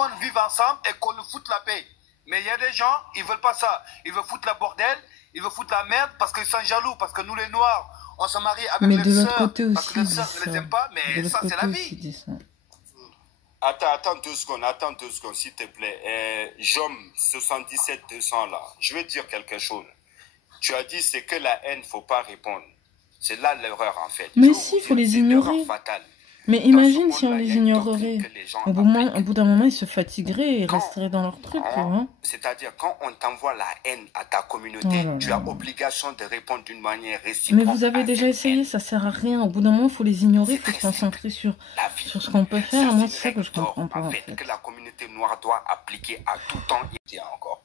on vive ensemble et qu'on nous foute la paix. Mais il y a des gens, ils veulent pas ça. Ils veulent foutre la bordel, ils veulent foutre la merde parce qu'ils sont jaloux, parce que nous les Noirs, on se marie avec Mais les de l'autre sœurs, côté parce que les aussi, sœurs ne les aiment pas, mais ça c'est la vie. Attends 2 secondes, s'il te plaît. Jom 77 200 là, je vais te dire quelque chose. Tu as dit c'est que la haine, faut pas répondre. C'est là l'erreur en fait. Mais si, il faut les ignorer. Mais imagine si on les ignorerait. Au bout d'un moment, ils se fatigueraient et resteraient dans leur truc. C'est-à-dire, quand on t'envoie la haine à ta communauté, tu as obligation de répondre d'une manière réciproque. Mais vous avez déjà essayé, ça sert à rien. Au bout d'un moment, il faut les ignorer, il faut se concentrer sur ce qu'on peut faire. Moi, c'est ça que je comprends pas. En fait. Que la communauté noire doit appliquer à tout temps et encore.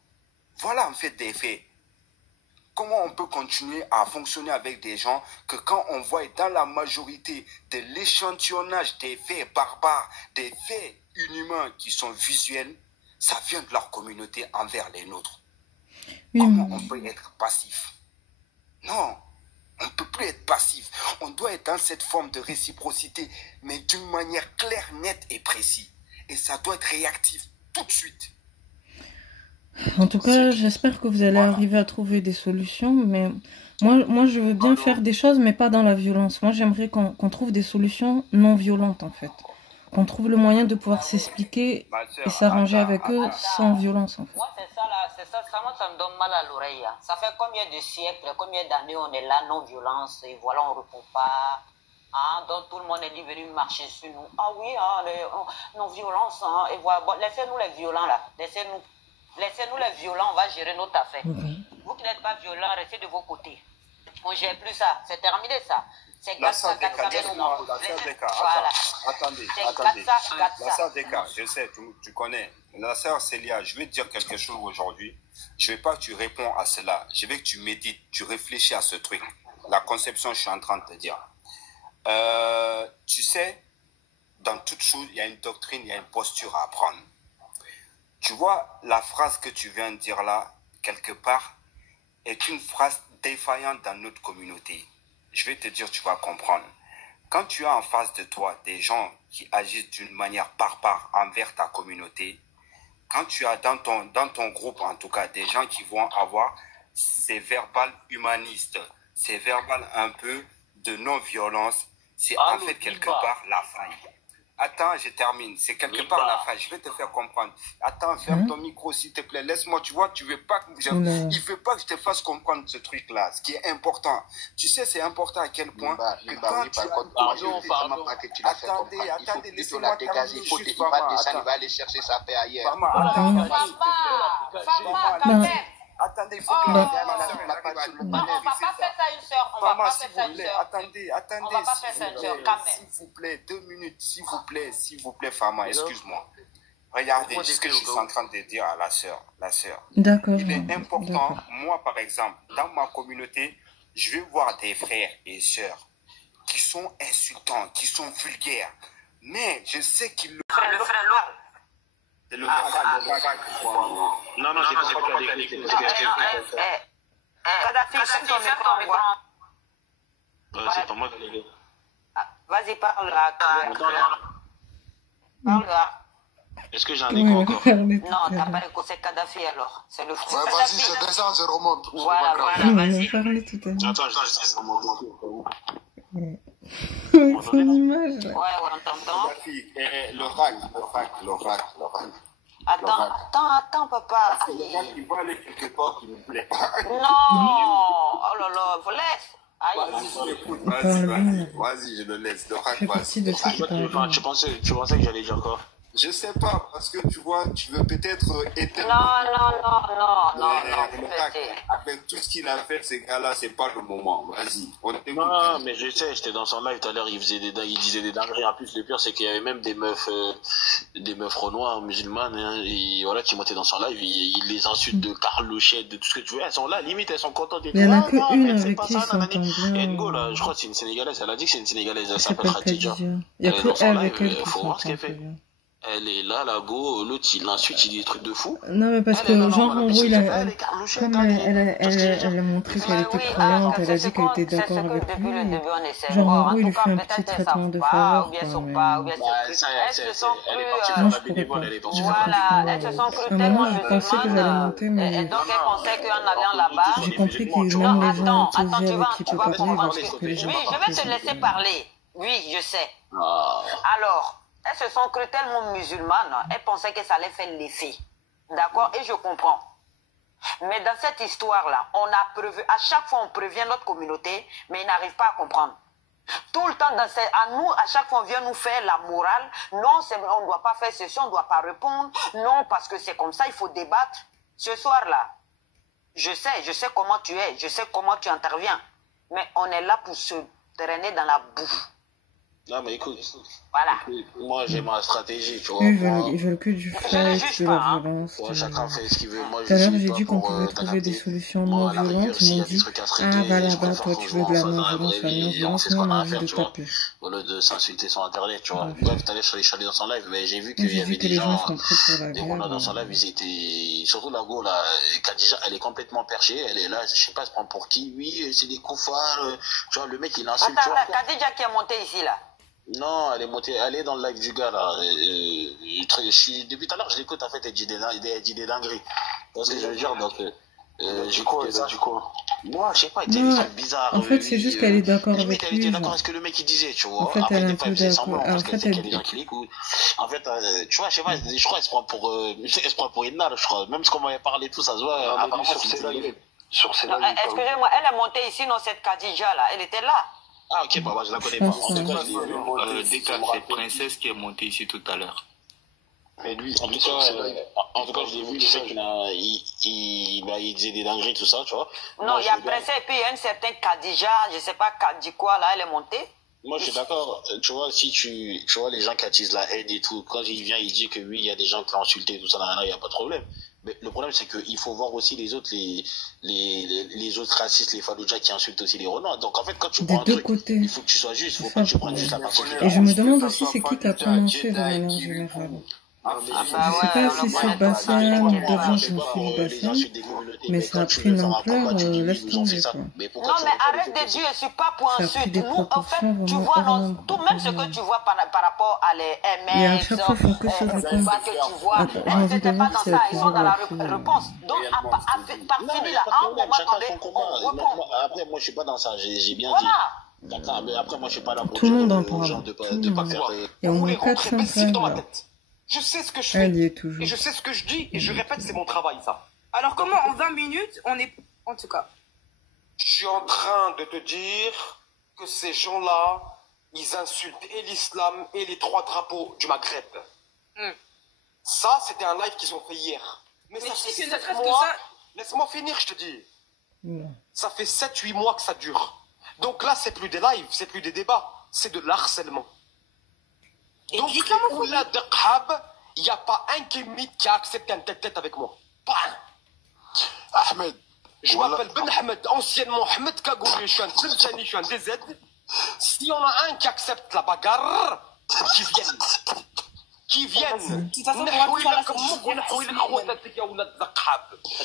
Voilà en fait des faits. Comment on peut continuer à fonctionner avec des gens que quand on voit dans la majorité de l'échantillonnage des faits barbares, des faits inhumains qui sont visuels, ça vient de leur communauté envers les nôtres. Oui, comment on peut être passif? Non, on ne peut plus être passif. On doit être dans cette forme de réciprocité, mais d'une manière claire, nette et précise. Et ça doit être réactif tout de suite. En tout cas, j'espère que vous allez arriver à trouver des solutions, mais moi je veux bien faire des choses, mais pas dans la violence. Moi, j'aimerais qu'on trouve des solutions non violentes, en fait. Qu'on trouve le moyen de pouvoir s'expliquer et s'arranger avec eux sans violence, en fait. Moi, moi, ça me donne mal à l'oreille. Ça fait combien de siècles, combien d'années on est là, non-violence, et voilà, on ne répond pas. Donc tout le monde est venu marcher sur nous. Ah oui, non-violence, et voilà. Bon, laissez-nous les violents, là. Laissez-nous les violents, on va gérer notre affaire. Vous qui n'êtes pas violents, restez de vos côtés. On ne gère plus ça. C'est terminé ça. C'est la sœur Deka, attendez. La sœur Deka, je sais, tu connais. La sœur Célia, je vais te dire quelque chose aujourd'hui. Je ne veux pas que tu réponds à cela. Je veux que tu médites, tu réfléchis à ce truc. La conception, je suis en train de te dire. Tu sais, dans toute chose, il y a une doctrine, il y a une posture à apprendre. Tu vois, la phrase que tu viens de dire là, quelque part, est une phrase défaillante dans notre communauté. Je vais te dire, tu vas comprendre. Quand tu as en face de toi des gens qui agissent d'une manière barbare envers ta communauté, quand tu as dans ton groupe, en tout cas, des gens qui vont avoir ces verbales humanistes, ces verbales un peu de non-violence, c'est en fait quelque part la faille. Attends, je termine. C'est quelque part la faille. Je vais te faire comprendre. Attends, ferme ton micro, s'il te plaît. Laisse-moi, tu vois, tu veux pas que il ne veut pas que je te fasse comprendre ce truc-là, ce qui est important. Tu sais, c'est important à quel point que quand attendez, laissez-moi terminer. Il faut il va aller chercher sa paix ailleurs. Attendez, il faut que on va pas faire ça une sœur. On va pas faire ça une sœur. Attendez, on va pas faire ça une sœur, quand même. S'il vous plaît, 2 minutes, s'il vous plaît, Fama, excuse-moi. Regardez ce que je suis en train de dire à la sœur. D'accord. Il est important, moi par exemple, dans ma communauté, je vais voir des frères et sœurs qui sont insultants, qui sont vulgaires. Mais je sais qu'ils le font. Le frère Loire. C'est le Non, c'est pas toi qui as dit. Kadhafi, c'est ton micro. C'est pas moi qui l'ai dit. Vas-y, parle là. Parle là. Est-ce que j'ai un écho encore? Non, t'as pas écho, c'est Kadhafi alors. C'est le frère. Ouais, vas-y, je descends, je remonte. Voilà, vas-y. Attends, je remonte. Son image. Ouais, on t'entend. L'oracle. Attends, papa. Il va aller quelque part, s'il vous plaît. Non. Oh là là, vous laisse. Vas-y, je le laisse. L'oracle, vas-y. Tu pensais que j'allais dire quoi? Je sais pas, parce que tu vois, tu veux peut-être éteindre. Non. Avec tout ce qu'il a fait, ces gars-là, c'est pas le moment. Vas-y, on t'écoute. Non, mais je sais, j'étais dans son live tout à l'heure, il disait des dingueries. En plus, le pire, c'est qu'il y avait même des meufs renois, musulmanes, et voilà, qui montaient dans son live, il les insulte de carlochette, de tout ce que tu veux. Elles sont là, limite, elles sont contentes et tout. Il y en a qu'une avec qui ils s'entendent bien. Ngo, là, je crois que c'est une Sénégalaise, elle a dit que c'est une Sénégalaise, elle s'appelle Khadija. Il y a que elle avec elle qui faut voir ce qu'elle fait. Elle est là, la go, l'autre il l'insulte, il dit des trucs de fou. Non, mais parce que, genre, en gros, comme elle a montré qu'elle était croyante, elle a dit qu'elle était d'accord avec lui. Genre, en gros, il lui fait un petit traitement de faveur, quoi. Elle est partie faire la bénévole, elle est partie faire la Voilà, elles se sont crues tellement je pensais que j'allais monter, mais donc elle pensait qu'en allant là-bas... j'ai compris que même les gens enthousiastes avec qui peut parler, ils vont Oui, je vais te laisser parler. Oui, je sais. Alors, elles se sont crues tellement musulmanes, elles pensaient que ça allait faire l'effet. D'accord? Et je comprends. Mais dans cette histoire-là, on a à chaque fois on prévient notre communauté, mais ils n'arrivent pas à comprendre. Tout le temps, à nous, à chaque fois, on vient nous faire la morale. Non, on ne doit pas faire ceci, on ne doit pas répondre. Non, parce que c'est comme ça, il faut débattre. Ce soir-là, je sais comment tu es, je sais comment tu interviens. Mais on est là pour se traîner dans la boue. Non, mais écoute, voilà. Moi j'ai ma stratégie, tu vois. Ils veulent que du fight, de la violence. Chacun fait ce qu'il veut. Moi, tout à l'heure, j'ai dit qu'on pouvait trouver des solutions non violentes. Ils m'ont dit, ah, va là-bas, toi, tu veux de la non-violence. La non-violence, nous, on a envie de taper. Au lieu de s'insulter sur Internet, tu vois. Bref, t'allais sur les chalets dans son live, mais j'ai vu qu'il y avait des gens, dès qu'on a dans son live, ils étaient, surtout la go, là, Khadija, elle est complètement perchée, elle est là, je sais pas, elle se prend pour qui, oui, c'est des koufars, tu vois, le mec, il insulte. Attends, la Khadija qui est montée ici, là. Non, elle est montée, elle est dans le live du gars là. Depuis tout à l'heure, je l'écoute en fait, elle dit des dingueries. Tu vois ce que je veux dire, donc j'écoute ça. Du coup, moi, je sais pas, il dit des trucs bizarres. En fait, c'est juste qu'elle est d'accord avec lui. Elle était d'accord avec ce que le mec il disait, tu vois. En fait, elle est un peu d'accord. En fait, tu vois, je sais pas, je crois qu'elle se prend pour, Innar, je crois. Même comment elle parle et tout, ça se voit. Sur ces lives. Excusez-moi, elle est montée ici dans cette Khadija là, elle était là. Ah ok, bah je la connais pas. En tout cas, c'est Princesse qui est montée ici tout à l'heure. Mais lui, en tout cas, je l'ai vu, je sais qu'il disait des dingueries, tout ça, tu vois. Non, il y a Princesse et puis il y a une certaine Khadija, je sais pas Khadija quoi là, elle est montée. Moi, je suis d'accord. Tu vois, si tu vois les gens qui attisent la haine et tout, quand il vient, il dit que oui, il y a des gens qui l'ont insulté, tout ça, il n'y a pas de problème. Mais le problème, c'est qu'il faut voir aussi les autres, les autres racistes, les Fallujah qui insultent aussi les Renois. Donc, en fait, quand tu prends un truc, il faut que tu sois juste, il faut pas que tu prennes juste la partie. Et je me demande aussi, c'est qui qui a prononcé de manière générale. Je sais pas si c'est Bassem ou devant je me suis Bassem, mais ça a pris une ampleur, laisse tomber quoi. Non mais arrête de dire, je suis pas pour insulte. Nous, en fait, tu vois, tout même ce que tu vois par rapport à les MS, et à chaque fois, il faut que ça réponde. que tu vois, elles n'étaient pas dans ça, ils sont dans la réponse. Donc, par fini là, à un moment donné, on répond. Après, moi, je suis pas dans ça, j'ai bien dit. D'accord, mais après, moi, je suis pas là pour tout le monde en parle. de pas faire. Il y a au moins 4-5 rêves là. Je sais ce que je fais, et je sais ce que je dis, et je répète, c'est mon travail, ça. Alors comment, en 20 minutes, on est... En tout cas. Je suis en train de te dire que ces gens-là, ils insultent et l'islam et les 3 drapeaux du Maghreb. Ça, c'était un live qu'ils ont fait hier. Mais ça fait 7 mois... Laisse-moi finir, je te dis. Ça fait 7-8 mois que ça dure. Donc là, c'est plus des lives, c'est plus des débats, c'est de l'harcèlement. Donc, il n'y a pas un kémite qui a accepté un tête-tête avec moi. Pas un. Ahmed. Je m'appelle Ben Ahmed, anciennement Ahmed Kagouri, je suis un Tseltani, je suis un DZ. Si on a un qui accepte la bagarre, qui vienne. T'as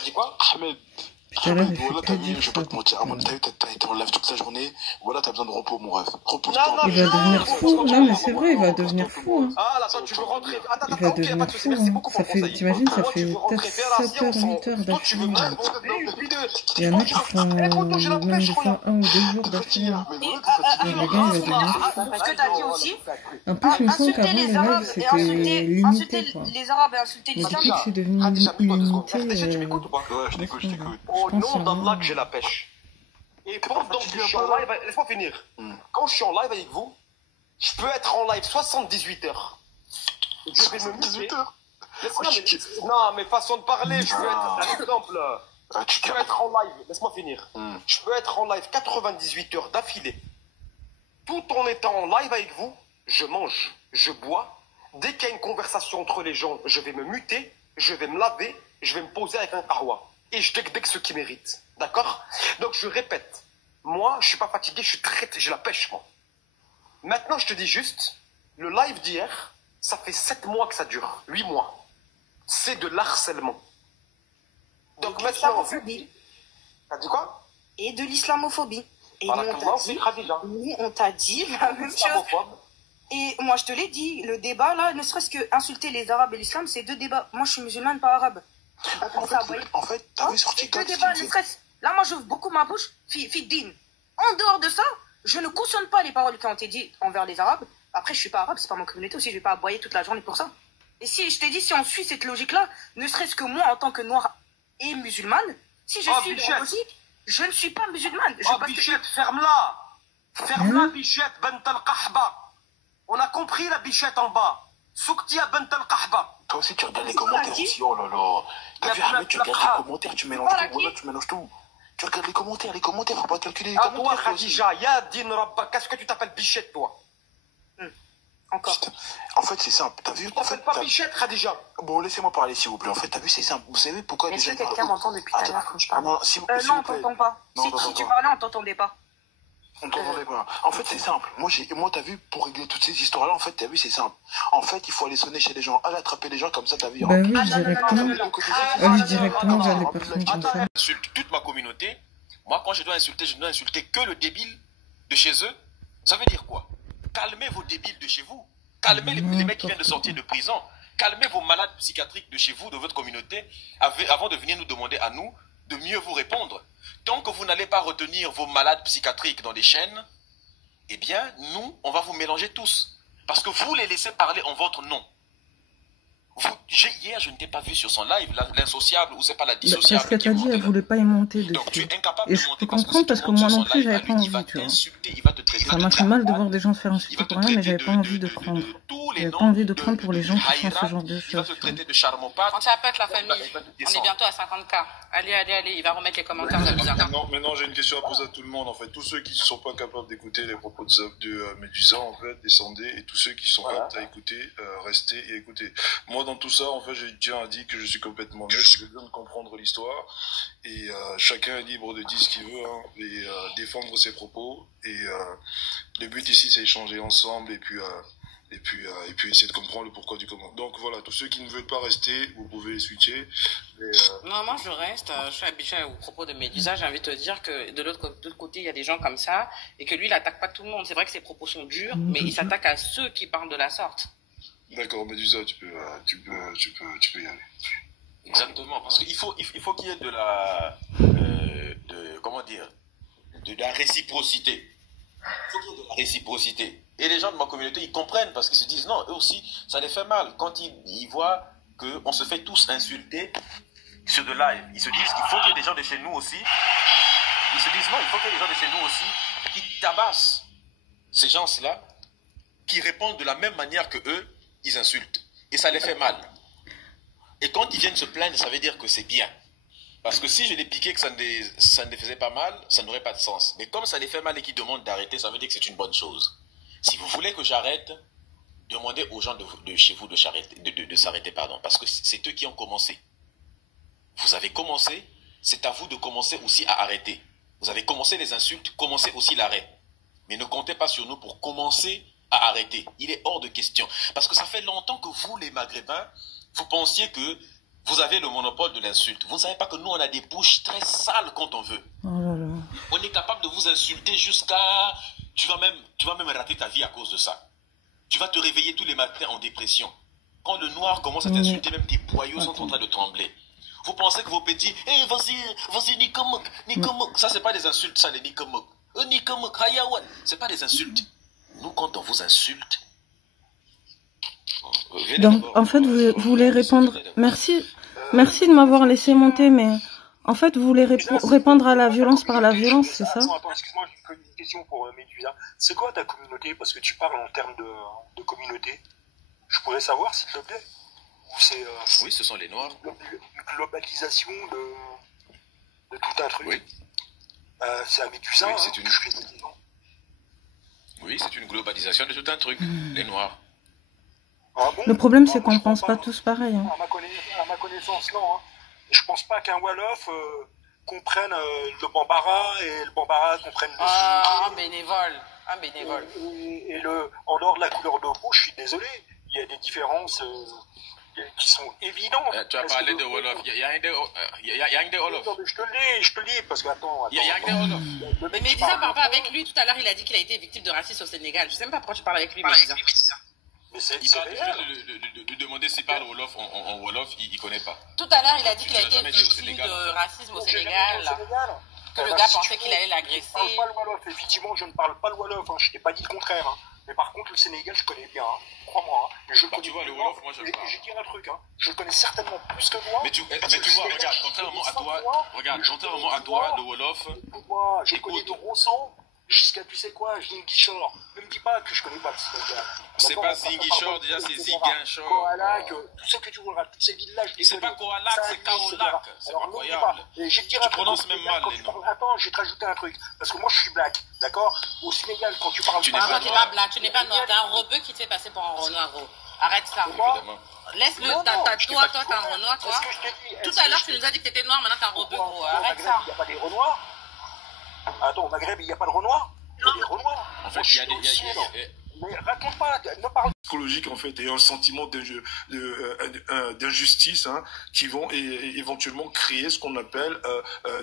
dit quoi, Ahmed. Voilà, t'as vu, je vais pas te mentir. À mon avis, t'as été en live toute la journée. Voilà, t'as besoin de repos, mon rêve. Repose-toi. Il va devenir fou. Non, mais c'est vrai, il va devenir fou. Ah, là, toi, tu veux rentrer. Il va devenir fou. Ça fait, t'imagines, ça fait peut-être 7h, 8h d'affilée. Il y en a qui font même des fois 1 ou 2 jours d'affilée. Le gars, il va devenir fou. Ce que t'as dit aussi. En plus, il me semble qu'avant, les lives, c'était limité, quoi. Les Arabes et insulter Mais l'islam. depuis que c'est devenu limité, Ouais, je t'écoute. Au nom d'Allah que j'ai la pêche. Et pendant que je suis en live, laisse-moi finir. Quand je suis en live avec vous, je peux être en live 78 heures. Je vais me muter. Non, mais façon de parler, je peux être, par exemple, je peux être en live, laisse-moi finir. Je peux être en live 98 heures d'affilée. Tout en étant en live avec vous, je mange, je bois. Dès qu'il y a une conversation entre les gens, je vais me muter, je vais me laver, je vais me poser avec un kahwa. Et je dégue ce qui mérite. D'accord? Donc je répète. Moi, je suis pas fatigué, je suis j'ai la pêche, moi. Maintenant, je te dis juste, le live d'hier, Ça fait 7 mois que ça dure. 8 mois. C'est de l'harcèlement. Donc de maintenant... l'islamophobie. T'as dit quoi? Et de l'islamophobie. Et Voilà, nous, on t'a dit la même chose. Et moi, je te l'ai dit, le débat, là, ne serait-ce que insulter les Arabes et l'islam, c'est 2 débats. Moi, je suis musulmane, pas arabe. En fait, t'as vu sur TikTok... Là, moi, j'ouvre beaucoup ma bouche. Fidine. En dehors de ça, je ne cautionne pas les paroles qui ont été dites envers les Arabes. Après, je suis pas arabe, c'est pas mon communauté aussi, je vais pas aboyer toute la journée pour ça. Et si, je t'ai dit, si on suit cette logique-là, ne serait-ce que moi, en tant que noire et musulmane, si je suis dans la logique, je ne suis pas musulmane. Bichette, ferme-la. Ferme-la, Bichette, Bent al-Kahba. On a compris la Bichette en bas. Souktia Bent al-Kahba. Toi aussi, tu regardes les commentaires aussi, oh là là. T'as vu, Ahmed, tu regardes les commentaires, tu mélanges tout, voilà, tu mélanges tout. Tu regardes les commentaires, faut pas calculer les commentaires. Toi, Khadija, Yadin Rabba, qu'est-ce que tu t'appelles Bichette, toi? Encore. En fait, c'est simple, t'as vu? Tu t'appelles pas Bichette, Khadija. Bon, laissez-moi parler, s'il vous plaît. En fait, t'as vu, c'est simple. Vous savez pourquoi les gens... Est-ce que quelqu'un m'entend depuis tout à l'heure quand je parle? Non, on t'entend pas. Si tu parlais, on t'entendait pas. On t'entendait pas. En fait, c'est simple. Moi, t'as vu, pour régler toutes ces histoires-là, en fait, t'as vu, c'est simple. En fait, il faut aller sonner chez les gens, aller attraper les gens comme ça, t'as vu. Bah oui, directement vers les personnes comme ça. J'insulte toute ma communauté. Moi, quand je dois insulter que le débile de chez eux. Ça veut dire quoi? Calmez vos débiles de chez vous. Calmez les mecs qui viennent de sortir de prison. Calmez vos malades psychiatriques de chez vous, de votre communauté, avant de venir nous demander à nous de mieux vous répondre. Tant que vous n'allez pas retenir vos malades psychiatriques dans des chaînes, eh bien, nous, on va vous mélanger tous. Parce que vous les laissez parler en votre nom. Hier, je ne t'ai pas vu sur son live, l'insociable, ou c'est pas la dissociable. Parce que t'as dit, elle voulait pas y monter dessus. Donc, tu es incapable et de je monter peux comprendre parce que moi non plus, j'avais pas envie, tu vois. Ça m'a fait mal de voir des gens se faire insulter pour rien, mais j'avais pas envie de prendre. J'avais pas envie de prendre pour les gens qui font ce genre de choses. Quand tu appelles la famille, on est bientôt à 50K. Allez, il va remettre les commentaires de Médusa. Maintenant, j'ai une question à poser à tout le monde, en fait. Tous ceux qui ne sont pas capables d'écouter les propos de Médusa, en fait, descendez, et tous ceux qui sont aptes à écouter, restez et écoutez. Moi, dans tout ça, en fait, je tiens à dire que je suis complètement neutre, j'ai besoin de comprendre l'histoire, et chacun est libre de dire ce qu'il veut, hein, et défendre ses propos, et le but ici, c'est échanger ensemble, et puis essayer de comprendre le pourquoi du comment. Donc voilà, tous ceux qui ne veulent pas rester, vous pouvez switcher. Non, moi je reste, je suis habitué au propos de Médusa, j'ai envie de te dire que de l'autre côté, il y a des gens comme ça, et que lui, il attaque pas tout le monde. C'est vrai que ses propos sont durs, mais il s'attaque à ceux qui parlent de la sorte. D'accord, Médusa, tu peux y aller. Exactement, parce qu'il faut qu'il y ait de la, comment dire, de la réciprocité. Il faut qu'il y ait de la réciprocité. Et les gens de ma communauté, ils comprennent parce qu'ils se disent non, eux aussi, ça les fait mal. Quand ils voient qu'on se fait tous insulter sur de live, ils se disent qu'il faut qu'il y ait des gens de chez nous aussi. Ils se disent non, il faut qu'il y ait des gens de chez nous aussi qui tabassent ces gens-là, qui répondent de la même manière que eux, ils insultent. Et ça les fait mal. Et quand ils viennent se plaindre, ça veut dire que c'est bien. Parce que si je les piquais que ça ne les faisait pas mal, ça n'aurait pas de sens. Mais comme ça les fait mal et qu'ils demandent d'arrêter, ça veut dire que c'est une bonne chose. Si vous voulez que j'arrête, demandez aux gens de chez vous de s'arrêter, pardon. Parce que c'est eux qui ont commencé. Vous avez commencé, c'est à vous de commencer aussi à arrêter. Vous avez commencé les insultes, commencez aussi l'arrêt. Mais ne comptez pas sur nous pour commencer à arrêter. Il est hors de question. Parce que ça fait longtemps que vous, les Maghrébins, vous pensiez que vous avez le monopole de l'insulte. Vous ne savez pas que nous, on a des bouches très sales quand on veut. Oh là là. On est capable de vous insulter jusqu'à... Tu vas même rater ta vie à cause de ça. Tu vas te réveiller tous les matins en dépression. Quand le noir commence à t'insulter, même tes boyaux sont en train de trembler. Vous pensez que vos petits... Hey, vas-y, Nikomok. Ça, c'est pas des insultes, ça, les Nikomok. Nikomok, Hayawan. C'est pas des insultes. Nous, quand on vous insulte... Donc, en fait, vous voulez répondre... Merci de m'avoir laissé monter, mais... En fait, vous voulez répondre à la violence par la violence, c'est ça? Attends, excuse-moi, j'ai une question pour Médusa. C'est quoi ta communauté? Parce que tu parles en termes de communauté. Je pourrais savoir, s'il te plaît? Ou c'est... Oui, ce sont les Noirs. Une globalisation de tout un truc. Oui. C'est à Médusa, oui, hein, Oui, c'est une globalisation de tout un truc, les Noirs. Ah bon? Le problème, c'est qu'on ne pense pas tous pareil. Hein. À ma connaissance, non. Hein. Je pense pas qu'un Wolof comprenne le Bambara et le Bambara comprenne le Un bénévole. Et en dehors de la couleur de peau, je suis désolé, il y a des différences qui sont évidentes. Tu as parlé de Wolof. Il y a un de Wolof. Non, mais je te le dis, parce que attends. Il y a un de Wolof. Mais Médisa parle pas avec lui. Tout à l'heure, il a dit qu'il a été victime de racisme au Sénégal. Je sais même pas pourquoi tu parles avec lui, Médisa. Mais c'est réel. De demander s'il parle Wolof en Wolof, il connaît pas. Tout à l'heure, il a dit qu'il a été victime de racisme au Sénégal. Que le gars pensait qu'il allait l'agresser. Je ne parle pas le Wolof, effectivement, je ne parle pas le Wolof, hein. Je t'ai pas dit le contraire. Hein. Mais par contre, le Sénégal, je connais bien, hein. Crois-moi. Hein. Mais je connais tu vois, le Wolof, moi, je le parle. Je dis un truc, hein. Je le connais certainement plus que toi. Mais tu vois, regarde, contrairement à toi, le Wolof. Moi, je connais de Rossan jusqu'à, tu sais quoi, Zingishore. Ne me dis pas que je connais pas le Sénégal. C'est pas Zingishore, déjà, c'est Ziguinchor. Koalak, tout ce que tu voudras, tous ces villages. C'est pas Koalak, c'est Kaolak. C'est incroyable. Tu prononces même mal les noms. Attends, je vais te rajouter un truc. Parce que moi, je suis black, d'accord? Au Sénégal, quand tu parles. Tu n'es pas black, tu n'es pas noir. T'es un rebeu qui te fait passer pour un Renoir, gros. Arrête ça. Laisse-le. Toi, t'es un Renoir, toi. Tout à l'heure, tu nous as dit que t'étais noir, maintenant t'es un rebeu, gros. Arrête ça. Il n'y a pas des Renoirs? Attends, au Maghreb, il n'y a pas de Renoir? Il y a des Renoirs. En fait, il y a des. Mais raconte pas, ne parle psychologique en fait et un sentiment d'injustice hein, qui vont éventuellement créer ce qu'on appelle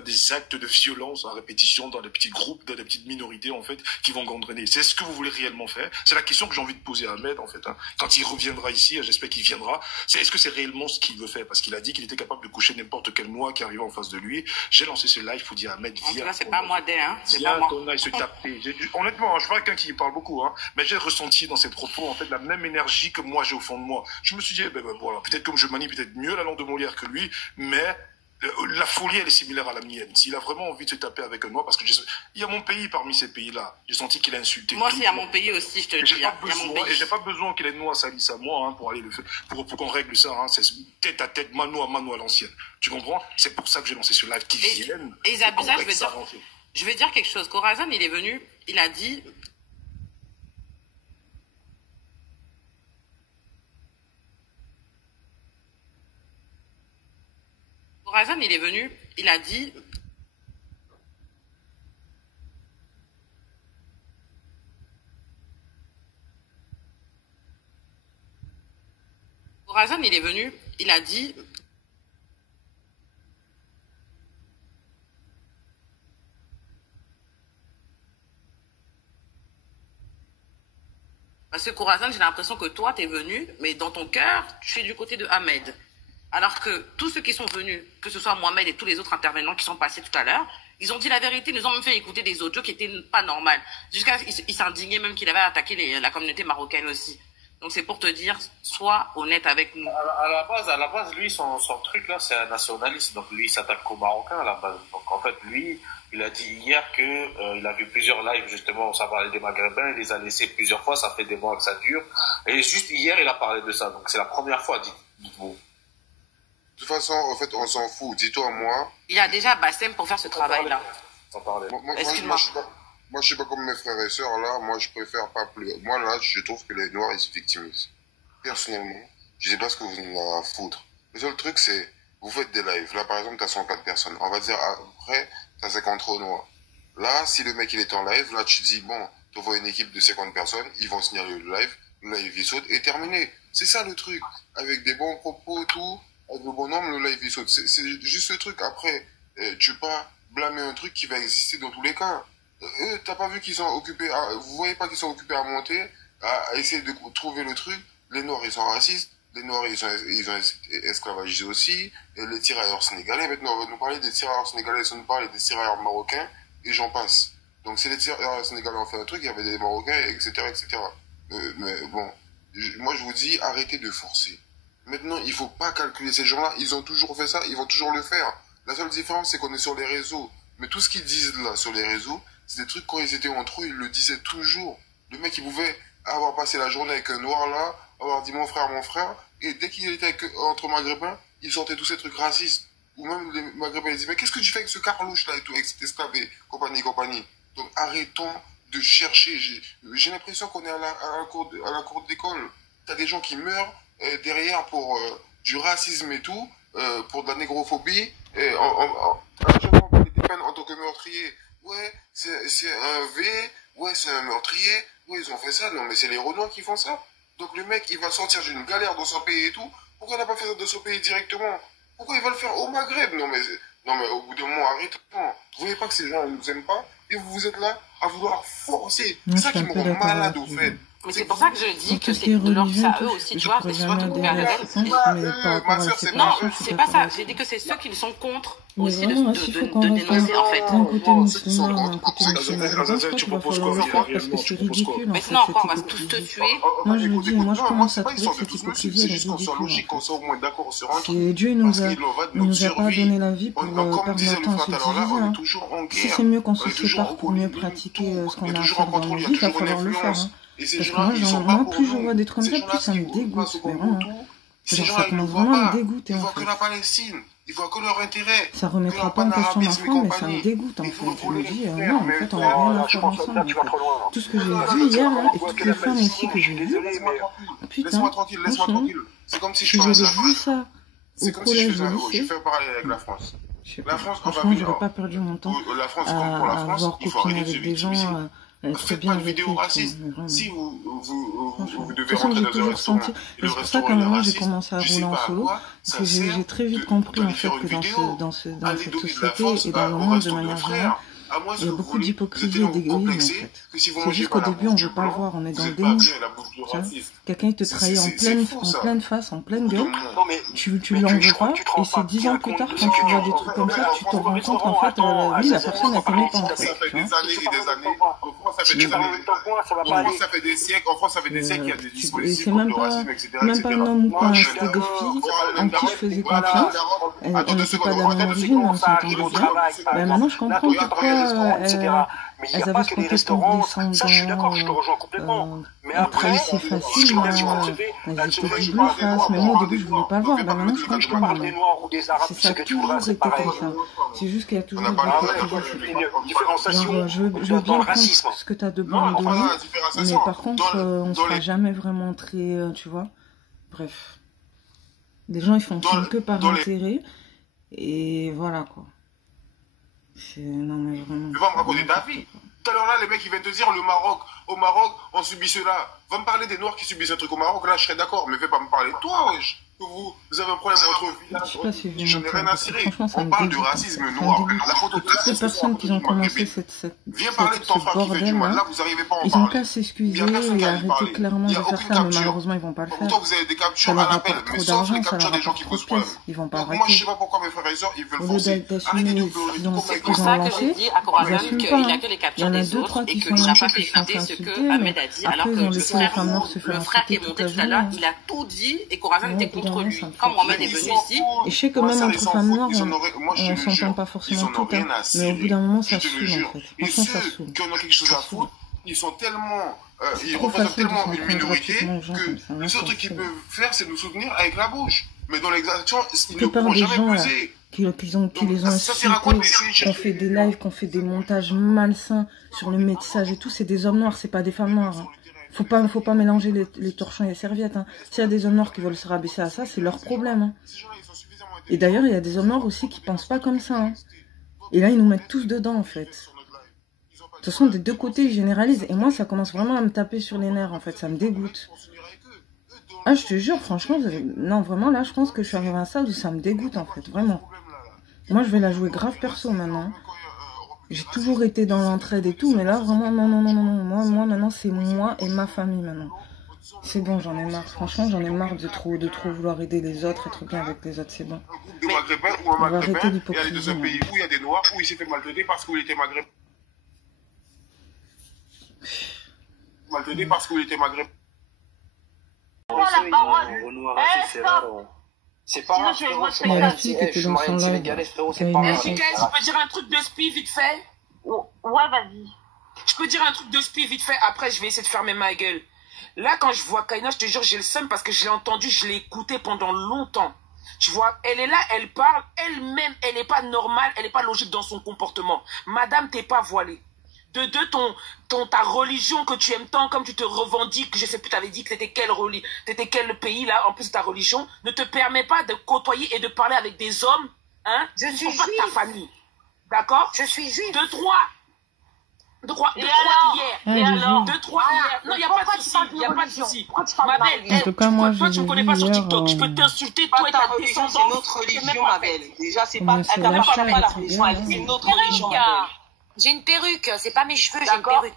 des actes de violence à répétition dans des petits groupes, dans des petites minorités en fait qui vont gangréner. C'est ce que vous voulez réellement faire? C'est la question que j'ai envie de poser à Ahmed en fait. Hein. Quand il reviendra ici, j'espère qu'il viendra, est-ce que c'est réellement ce qu'il veut faire? Parce qu'il a dit qu'il était capable de coucher n'importe quel moi qui arrivait en face de lui. J'ai lancé ce live pour dire à Ahmed, viens. En tout cas, c'est pas moi hein. Viens qu'on aille se taper. Honnêtement, je suis pas quelqu'un qui parle beaucoup, hein, mais j'ai ressenti dans ses propos en fait la même énergie que moi j'ai au fond de moi. Je me suis dit, voilà, peut-être que je manie peut-être mieux la langue de Molière que lui, mais la folie elle est similaire à la mienne. S'il a vraiment envie de se taper avec un noir, parce que il y a mon pays parmi ces pays-là, j'ai senti qu'il a insulté. Moi aussi, il y a mon pays aussi, je te dis. Et j'ai pas besoin qu'il ait noir salisse à moi hein, pour aller le faire, pour qu'on règle ça. Hein, c'est tête à tête, mano à l'ancienne. Tu comprends? C'est pour ça que j'ai lancé ce live qui viennent. Et Zabuza, je vais dire quelque chose. Corazon, il est venu, il a dit. Corazon, il est venu, il a dit. Corazon, il est venu, il a dit. Parce que Corazon, j'ai l'impression que toi, t'es venu, mais dans ton cœur, tu es du côté de Ahmed. Alors que tous ceux qui sont venus, que ce soit Mohamed et tous les autres intervenants qui sont passés tout à l'heure, ils ont dit la vérité, ils nous ont même fait écouter des audios qui étaient pas normales. Jusqu'à ils s'indignaient même qu'il avait attaqué la communauté marocaine aussi. Donc c'est pour te dire, sois honnête avec nous. À la base, lui, son truc là, c'est un nationaliste. Donc lui, il s'attaque qu'aux Marocains à la base. Donc en fait, lui, il a dit hier que il a vu plusieurs lives justement où ça parlait des Maghrébins, il les a laissés plusieurs fois, ça fait des mois que ça dure. Et juste hier, il a parlé de ça. Donc c'est la première fois, dites-vous. De toute façon, en fait, on s'en fout. Dis-toi, moi... Il y a déjà Bassem pour faire ce travail-là. Excuse-moi. Moi, je suis pas comme mes frères et sœurs, là. Moi, je préfère pas plus... Moi, là, je trouve que les Noirs, ils se victimisent. Personnellement, je sais pas ce que vous en avez à foutre. Le seul truc, c'est... Vous faites des lives. Là, par exemple, t'as 104 personnes. On va dire, après, t'as 50 Noirs. Là, si le mec, il est en live, là, tu te dis, bon, tu vois une équipe de 50 personnes, ils vont signaler le live, il saute, et terminé. C'est ça, le truc. Avec des bons propos, tout... Avec le bonhomme, le live il saute. C'est juste le truc. Après, tu peux pas blâmer un truc qui va exister dans tous les cas. Eux, t'as pas vu qu'ils sont occupés vous voyez pas qu'ils sont occupés à monter, à essayer de trouver le truc. Les Noirs, ils sont racistes. Les Noirs, ils ont esclavagisé aussi. Et les tirailleurs sénégalais. Maintenant, on va nous parler des tirailleurs sénégalais, on nous parle des tirailleurs marocains, et j'en passe. Donc, si les tirailleurs sénégalais ont fait un truc, il y avait des Marocains, etc., etc. Mais bon, moi, je vous dis, arrêtez de forcer. Maintenant, il faut pas calculer ces gens-là. Ils ont toujours fait ça, ils vont toujours le faire. La seule différence, c'est qu'on est sur les réseaux. Mais tout ce qu'ils disent là, sur les réseaux, c'est des trucs quand ils étaient entre eux, ils le disaient toujours. Le mec, il pouvait avoir passé la journée avec un noir là, avoir dit mon frère, et dès qu'il était entre maghrébins, il sortait tous ces trucs racistes. Ou même les maghrébins, ils disaient, mais qu'est-ce que tu fais avec ce carlouche là et tout, avec cet esclave et compagnie. Donc arrêtons de chercher. J'ai l'impression qu'on est à la cour d'école. T'as des gens qui meurent derrière pour du racisme et tout, pour de la négrophobie, et à chaque fois on les dépeint en tant que meurtrier. Ouais, c'est un V, ouais, c'est un meurtrier, ouais, ils ont fait ça. Non, mais c'est les Renois qui font ça. Donc le mec, il va sortir d'une galère dans son pays et tout. Pourquoi il n'a pas fait ça dans son pays directement? Pourquoi il va le faire au Maghreb? Non mais au bout d'un moment, arrêtez. Vous voyez pas que ces gens ne nous aiment pas et vous êtes là à vouloir forcer. C'est ça qui me rend malade au fait. Mais c'est pour ça que je dis que c'est de leur à eux aussi, tu vois, c'est soit tout Non, c'est pas ça. J'ai dit que c'est ceux qui sont contre aussi de dénoncer en fait. D'un côté musulman, d'un côté musulman, tu proposes quoi? Parce que c'est ridicule. Mais sinon encore, on va tous te tuer. Moi je me dis, moi je commence à trouver que cette hypocrisie elle est ridicule. Dieu nous a pas donné la vie pour perdre notre temps à se diviser. Si c'est mieux qu'on se sépare pour mieux pratiquer ce qu'on a à faire dans la vie, il va falloir le faire. Parce que moi, plus je vois des trucs comme ça, plus ça me dégoûte. Mais vraiment, ça commence vraiment à me dégoûter. Ils voient que la Palestine, ils voient que leur intérêt. Ça remettra pas en question ma foi, mais ça me dégoûte en fait. Je me dis, non, en fait, on n'a rien à faire ensemble. Tout ce que j'ai vu hier, là, et toutes les femmes aussi que j'ai vues, putain, laisse-moi tranquille. C'est comme si je parlais de la France. C'est comme si je fais un parallèle avec la France. La France, franchement, j'aurais pas perdu mon temps à avoir copine avec des gens. Faites pas de vidéo raciste. Si vous devez rentrer dans un restaurant, c'est pour ça qu'à un moment j'ai commencé à rouler en solo, parce que j'ai très vite compris en fait que dans cette société et dans le monde de manière générale, il y a beaucoup d'hypocrisie et d'égoïsme en fait. C'est juste qu'au début on ne veut pas le voir, on est dans le déni. Quelqu'un te trahit en pleine face, en pleine gueule, tu l'en veux pas, et c'est 10 ans plus tard quand tu vois des trucs comme ça, tu te rends compte qu'en fait, oui, la personne elle t'aimait pas en fait. Ça fait des années et des années. En France, ça fait des siècles. En France, ça fait des siècles qu'il y a des dispositifs contre le racisme, etc. Même pas un homme ou pas, c'était des filles en qui je faisais confiance. Elles n'étaient pas de la même origine, mais on s'entendait bien. Maintenant, je comprends pourquoi elles avaient ce côté condescendant, trahissaient facilement, elles étaient double face. Mais moi, au début, je voulais pas le voir. Maintenant, je comprends. Ça a toujours été comme ça. C'est juste qu'il y a toujours des je veux bien prendre ce que tu as de bon à me donner, mais par contre, on ne sera jamais vraiment très, tu vois. Bref. Les gens, ils fonctionnent que par intérêt, et voilà, quoi. Non, mais vraiment. Tu vas me raconter ta vie. Tout à l'heure, là, les mecs, ils viennent te dire, au Maroc, on subit cela. Va me parler des Noirs qui subissent un truc au Maroc, là, je serais d'accord, mais fais pas me parler de toi, wesh. Vous avez un problème entre villages. J'en ai rien à cirer. On parle du racisme noir. La photo de toutes ces personnes qui ont commencé viens parler de ton frère qui fait du mal. Là, vous n'arrivez pas à en parler. Ils ont qu'à s'excuser et arrêter clairement de faire ça, mais malheureusement, ils vont pas le faire. Pourtant, vous avez des captures à l'appel, mais sauf les captures des gens qui posent problème. Ils vont pas arrêter. Moi, je sais pas pourquoi mes frères et sœurs, ils veulent forcer. Arrêtez de c'est pour ça que j'ai dit à Corazon qu'il a que les captures des autres et qu'il n'a pas fait écouter ce que Ahmed a dit, alors que le frère qui est monté tout à l'heure, il a tout dit et Corazon était contre lui. Quand Mohamed est venu ici, et je sais que même entre femmes noires, on s'entend pas forcément tout, mais au bout d'un moment, ça saoule en fait. Franchement, ça saoule. Qui en ont quelque chose à foutre, ils sont tellement, ils représentent tellement une minorité que le seul truc qu'ils peuvent faire, c'est nous soutenir avec la bouche. Mais dans l'exaction, ils ne pourront jamais peser. Qui les ont insultés, qu'on fait des lives, qu'on fait des montages malsains sur le métissage et tout, c'est des hommes noirs, c'est pas des femmes noires. Faut pas mélanger les torchons et les serviettes. S'il y a des hommes noirs qui veulent se rabaisser à ça, c'est leur problème. Et d'ailleurs, il y a des hommes noirs aussi qui pensent pas comme ça. Et là, ils nous mettent tous dedans, en fait. De toute façon, des deux côtés, ils généralisent. Et moi, ça commence vraiment à me taper sur les nerfs, en fait. Ça me dégoûte. Ah, je te jure, franchement, non, vraiment, là, je pense que je suis arrivée à ça où ça me dégoûte, en fait. Vraiment. Moi, je vais la jouer grave perso, maintenant. J'ai toujours été dans l'entraide et tout, mais là, vraiment, non. Moi, maintenant, c'est moi et ma famille, maintenant. C'est bon, j'en ai marre. Franchement, j'en ai marre de trop vouloir aider les autres, être bien avec les autres, c'est bon. On va arrêter l'hypocrisie. Il y a des pays où il y a des Noirs, où il s'est fait maltraiter parce qu'il était maghrébin. Maltraité parce qu'il était maghrébin. C'est pas grave, frérot, c'est pas grave. Je peux dire un truc de spi vite fait? Ouais, vas-y. Je peux dire un truc de spi vite fait, après je vais essayer de fermer ma gueule. Là, quand je vois Kaina, je te jure, j'ai le seum parce que je l'ai entendu, je l'ai écouté pendant longtemps. Tu vois, elle est là, elle parle, elle-même, elle n'est pas normale, elle n'est pas logique dans son comportement. Madame, t'es pas voilée. De deux, ta religion que tu aimes tant, comme tu te revendiques, je sais plus, t'avais dit que t'étais quel pays, là, en plus de ta religion, ne te permet pas de côtoyer et de parler avec des hommes, hein, je qui suis sont pas de ta famille. D'accord? Je suis juif. De trois, 2, 3 hier. Et alors 2, 3 hier. Non, il n'y a pas de souci. Il n'y a pas de souci. Ma belle, en tout cas, moi, toi, tu ne me connais pas sur TikTok. Je peux t'insulter, toi et ta descendance. C'est notre religion, ma belle. Déjà, c'est pas. Elle la n'a pas chair, la religion. C'est notre religion, ma belle. J'ai une perruque, c'est pas mes cheveux, j'ai une perruque.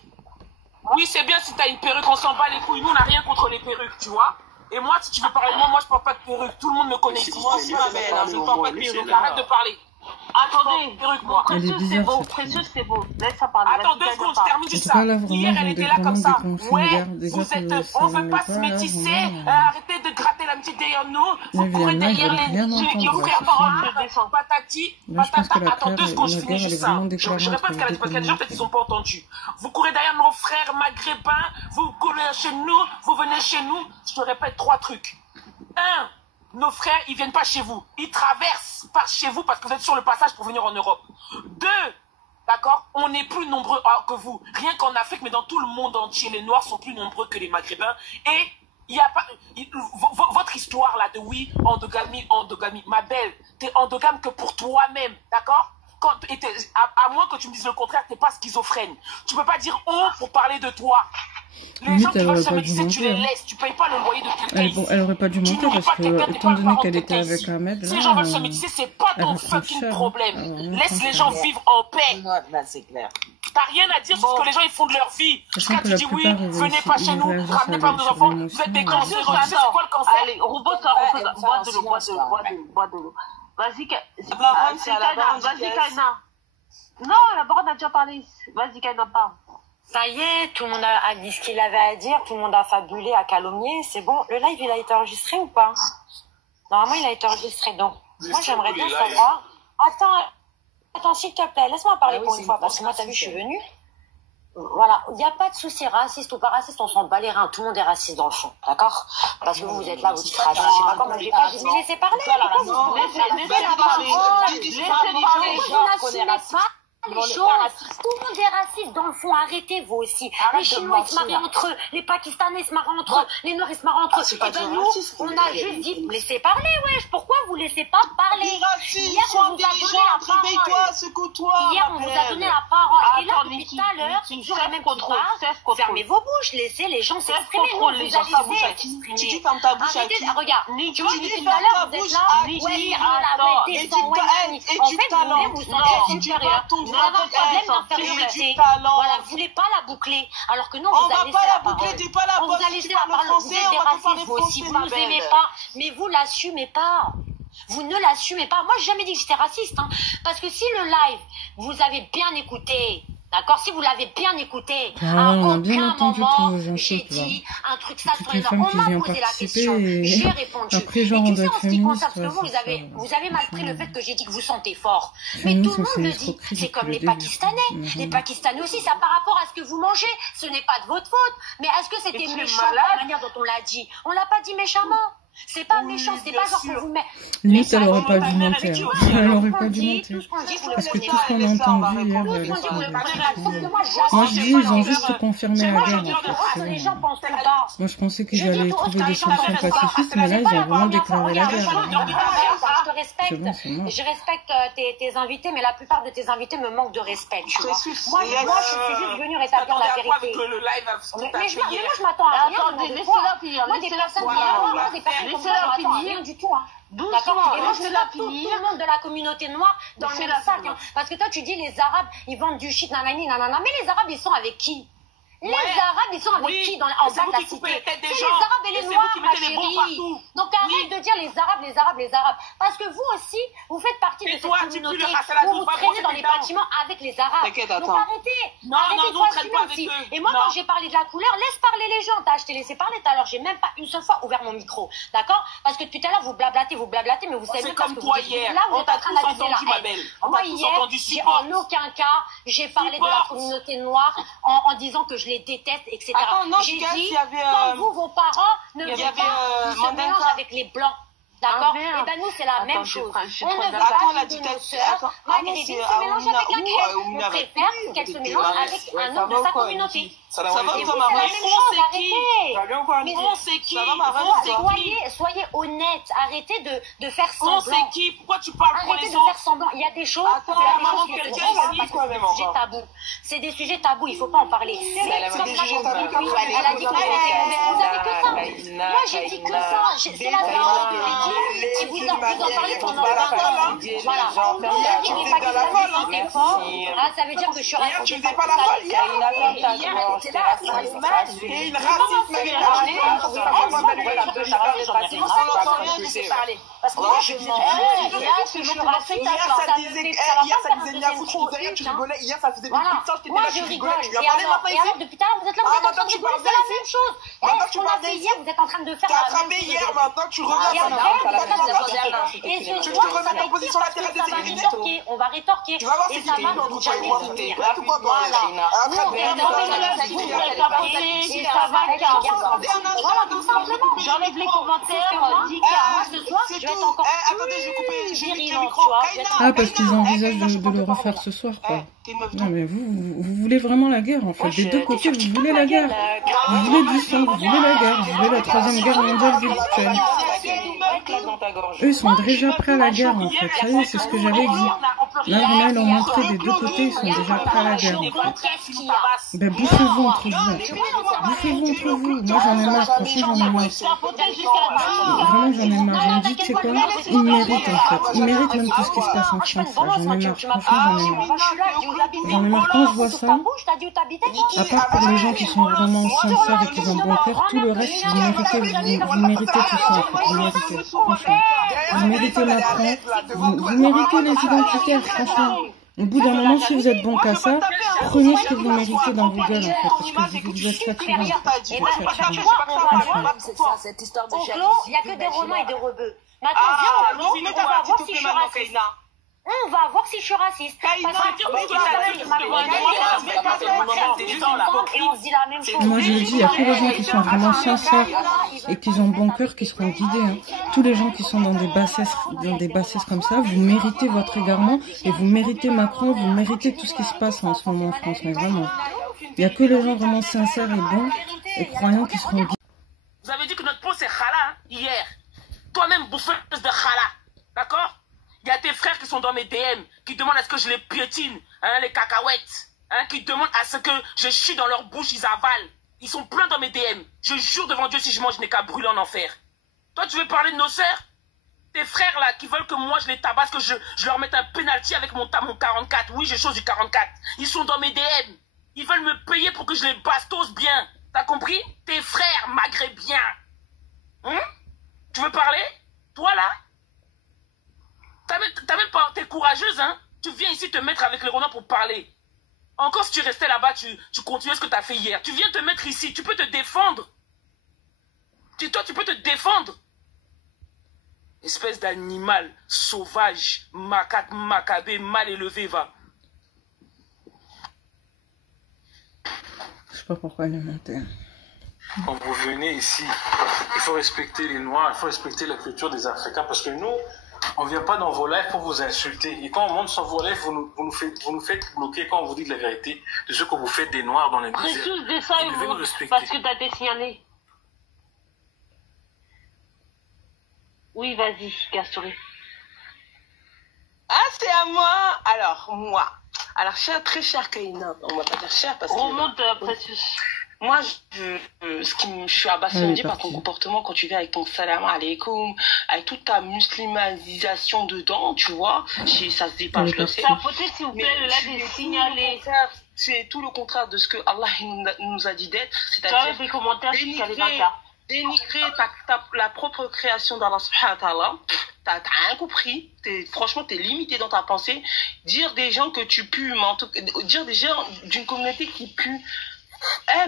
Oui, c'est bien si t'as une perruque, on s'en bat les couilles. Nous, on n'a rien contre les perruques, tu vois. Et moi, si tu veux parler de moi, je porte pas de perruque. Tout le monde me connaît ici. Moi aussi, ma belle, je ne porte pas de perruque. Arrête de parler. Attendez, perruque, moi. Précieux, c'est beau. Précieux, c'est beau. Laisse ça parler. Attends 2 secondes, je termine juste En tout cas, là, ça. vraiment, Hier, elle était là comme ça. Ouais, déjà vous êtes, on veut pas se métisser. Arrêtez de gratter la petite derrière nous. Vous courez derrière les qui ont fait parole. Patati, patata. Attends 2 secondes, je finis juste ça. Je répète ce qu'elle a dit parce qu'il y a des gens peut-être qui sont pas entendus. Vous courez derrière nos frères maghrébins. Vous courez chez nous. Vous venez chez nous. Je te répète 3 trucs. 1. Nos frères, ils viennent pas chez vous. Ils traversent par chez vous parce que vous êtes sur le passage pour venir en Europe. 2, d'accord, on est plus nombreux que vous. Rien qu'en Afrique, mais dans tout le monde entier, les Noirs sont plus nombreux que les Maghrébins. Et il y a pas votre histoire là de oui, endogamie. Ma belle, t'es endogame que pour toi-même, d'accord? À moins que tu me dises le contraire, t'es pas schizophrène. Tu peux pas dire on pour parler de toi. Les gens qui veulent se métisser, tu les laisses. Tu payes pas le loyer de quelqu'un. Elle aurait pas dû monter parce que, étant donné qu'elle était avec Ahmed, si les gens veulent se métisser, c'est pas ton fucking problème. Laisse les gens vivre en paix. C'est clair. T'as rien à dire sur ce que les gens ils font de leur vie. Jusqu'à tu dis oui, venez pas chez nous, ramenez pas nos enfants, vous êtes des cancéreux. Tu sais c'est quoi le cancer? Allez, robot, bois de l'eau. Vas-y, Kaina. Non, la baronne a déjà parlé. Vas-y, Kaina, parle. Ça y est, tout le monde a dit ce qu'il avait à dire, tout le monde a fabulé, a calomnié, c'est bon. Le live, il a été enregistré ou pas? Normalement, il a été enregistré, donc. Moi, j'aimerais bien savoir. Attends, s'il te plaît, laisse-moi parler pour une fois, parce que moi, t'as vu, je suis venue. Voilà, il n'y a pas de souci, raciste ou pas raciste, on s'en bat les reins, tout le monde est raciste dans le fond, d'accord? Parce que vous êtes là, vous dites raciste, je sais pas comment, j'ai pas dit, mais laissez parler, laissez parler, vous n'assumez pas les choses. Tout le monde est raciste dans le fond, arrêtez vous aussi. Les Chinois ils se marient entre eux, les Pakistanais se marient entre eux, les Noirs ils se marient entre eux. Et ben nous, on a juste dit, laissez parler, wesh, pourquoi vous laissez pas parler? Hier on vous a donné la parole. Hier on vous a donné la parole. Et là depuis tout à l'heure, c'est toujours la même contrôle. Fermez vos bouches, laissez les gens s'exprimer. Nous, vous allez s'exprimer. Tu dis ferme ta bouche à qui? Regarde, tu vois, depuis tout à l'heure, vous êtes là, ouais, et tu talentes. Vous sentez supérieur. Vous avez un problème d'infériorité. Voilà, vous voulez pas la boucler. Alors que nous, on vous a laissé la parole. On vous a laissé la parole. Vous êtes des racistes, vous aussi. Vous nous aimez pas. Mais vous l'assumez pas. Vous ne l'assumez pas. Moi, j'ai jamais dit que j'étais raciste. Hein. Parce que si le live, vous avez bien écouté, d'accord, si vous l'avez bien écouté, à aucun moment, j'ai dit un truc sale sur les Noirs. On m'a posé la question, j'ai répondu. Après, et tu sais, en ce qui concerne, parce que vous avez mal pris le fait que j'ai dit que vous sentez fort. Mais tout le monde le dit. C'est comme les Pakistanais. Les Pakistanais aussi, ça par rapport à ce que vous mangez. Ce n'est pas de votre faute. Mais est-ce que c'était méchant la manière dont on l'a dit? On l'a pas dit méchamment. C'est pas méchant, c'est pas genre qu'on vous met. Limite, elle aurait pas dû mentir. Elle aurait pas dû mentir. Parce que tout ce qu'on a entendu hier, moi je dis, ils ont juste confirmé la guerre. Moi je pensais qu'ils allaient trouver des solutions pacifistes, mais là ils ont vraiment déclaré la guerre. Je te respecte, je respecte tes invités, mais la plupart de tes invités me manquent de respect. Tu vois. Moi je suis juste venue rétablir la vérité. Mais moi je m'attends à rien. Moi des personnes qui laissez-la finir. Rien du tout, hein. D'accord. Et moi, je mets tout le monde de la communauté noire dans le même sac. Hein. Parce que toi, tu dis les Arabes, ils vendent du shit, nanani, nanana. Mais les Arabes, ils sont avec qui? Les Arabes, ils sont avec qui en bas de la cité? C'est les Arabes et les Noirs, ma chérie. Donc arrête de dire les Arabes, les Arabes, les Arabes. Parce que vous aussi, vous faites partie de cette communauté où vous traînez dans les bâtiments avec les Arabes. Donc arrêtez. Arrêtez de assumer aussi. Et moi, quand j'ai parlé de la couleur, laisse parler les gens. Je t'ai laissé parler tout à l'heure. J'ai même pas une seule fois ouvert mon micro. D'accord? Parce que tout à l'heure, vous blablatez, mais vous savez pas ce que vous dites. Là, vous êtes en train d'accuser la haine. Moi, hier, en aucun cas, j'ai parlé de la communauté noire en disant que je les déteste, etc. J'ai dit, comme vous, vos parents ne se mélangent avec les blancs. D'accord? Et ben nous, c'est la même chose. On ne veut pas la de nos sœurs, Maghrébines, se mélanger avec laquelle on préfère qu'elle se mélange avec un homme de sa communauté. Ça va Et comme vous, c'est la même chose, arrêtez. On c'est qui? Soyez honnête, arrêtez de faire semblant. On c'est qui? Pourquoi tu parles pour Arrêtez les de autres? faire semblant. Il y a des choses, c'est des sujets tabous, il ne faut pas en parler. Elle a dit que vous avez que ça. Moi, j'ai dit que ça. C'est la vérité que j'ai dit. Et vous en parlez pendant 20 ans. Voilà. Il n'est pas question fort. Ça veut dire que je suis raciste. Tu faisais pas la folle hier. Hier, elle était là. C'est une raciste. Parce que moi, je dis hier, ça disait bien foutre, tu rigolais. Hier, ça faisait voilà. Moi, je rigole. Et alors, depuis tout à l'heure, vous êtes là, vous êtes en train de rigoler, c'est la même chose. Ce qu'on a fait hier, vous êtes en train de faire la même chose. Hier, maintenant, tu reviens. Et ce soir, ça va être on va rétorquer. Tu vas voir, et ça va jamais finir. Voilà, tout simplement. J'enlève les commentaires. Moi, ce soir, je vais être encore plus virulente, tu vois. Ah, parce qu'ils envisagent de le refaire ce soir, quoi. Non, mais vous voulez vraiment la guerre, en fait. Des deux côtés, vous voulez la guerre. Vous voulez du sang, vous voulez la guerre. Vous voulez la troisième guerre mondiale virtuelle. Eux, ils sont déjà prêts à la guerre, en fait. Ça y est, c'est ce que j'avais dit. Là, ils ont montré des deux côtés, ils sont déjà prêts à la guerre, en fait. Ben, bouffez-vous entre vous, en fait. Bouffez-vous entre vous. Moi, j'en ai marre, franchement, j'en ai marre. Vraiment, j'en ai marre. Je me dis, tu sais quoi, ils méritent, en fait. Ils méritent même tout ce qui se passe en France, là. J'en ai marre, franchement, j'en ai marre. J'en ai marre quand je vois ça. À part pour les gens qui sont vraiment sincères et qui ont bon cœur, tout le reste, vous méritez tout ça, en fait. Vous méritez, franchement. Vous méritez Macron, vous méritez les identitaires, franchement. Au bout d'un moment, si vous êtes bon qu'à ça, prenez ce que vous méritez dans vos gueules, en fait, parce que vous êtes fatigants. Vous êtes fatigants. Franchement. Cette histoire de il n'y a que des Romains et des rebeux. Maintenant, viens, on va voir si je suis raciste. On va voir si je suis raciste. Moi, je le dis, il y a que les gens qui sont vraiment sincères et qui ont bon cœur qui seront guidés. Hein. Tous les gens qui sont dans des bassesses comme ça, vous méritez votre égarement et vous méritez Macron, vous méritez tout ce qui se passe en ce moment en France. Mais vraiment, il n'y a que les gens vraiment sincères et bons et croyants qui seront guidés. Vous avez dit que notre peau c'est Khala hier. Toi-même, bouffeuse de Khala. D'accord? Il y a tes frères qui sont dans mes DM, qui demandent à ce que je les piétine, hein, les cacahuètes, hein, qui demandent à ce que je chie dans leur bouche, ils avalent. Ils sont pleins dans mes DM. Je jure devant Dieu, si je mange, je n'ai qu'à brûler en enfer. Toi, tu veux parler de nos sœurs? Tes frères là, qui veulent que moi je les tabasse, que je leur mette un penalty avec mon 44. Oui, j'ai chose du 44. Ils sont dans mes DM. Ils veulent me payer pour que je les bastos bien. T'as compris? Tes frères maghrébiens. Hein? Tu veux parler? Toi là? T'as même pas, t'es courageuse, hein? Tu viens ici te mettre avec les Romains pour parler. Encore si tu restais là-bas, tu continuais ce que t'as fait hier. Tu viens te mettre ici, tu peux te défendre. Toi, tu peux te défendre. Espèce d'animal sauvage, macaque, macabé, mal élevé, va. Je sais pas pourquoi il est monté. Quand vous venez ici, il faut respecter les Noirs, il faut respecter la culture des Africains, parce que nous, on ne vient pas dans vos lives pour vous insulter. Et quand on monte sur vos lives, vous nous faites bloquer quand on vous dit de la vérité de ce que vous faites des Noirs dans les médias. Précise de ça, parce que tu as été signalé. Oui, vas-y, Gastoré. Ah, c'est à moi. Alors, moi. Alors, très cher Kaina. On va pas dire cher parce que... Remonte, Précieux. Moi, je suis abasourdie par ton comportement quand tu viens avec ton salam alaikum, avec toute ta musulmanisation dedans, tu vois. Ça se dépasse, je le sais. S'il vous plaît, le live est signalé. C'est tout le contraire de ce que Allah nous a dit d'être, c'est-à-dire des commentaires dénigrer la propre création d'Allah subhanahu wa ta'ala. T'as rien compris. Franchement, t'es limité dans ta pensée. Dire des gens que tu pues, dire des gens d'une communauté qui pue.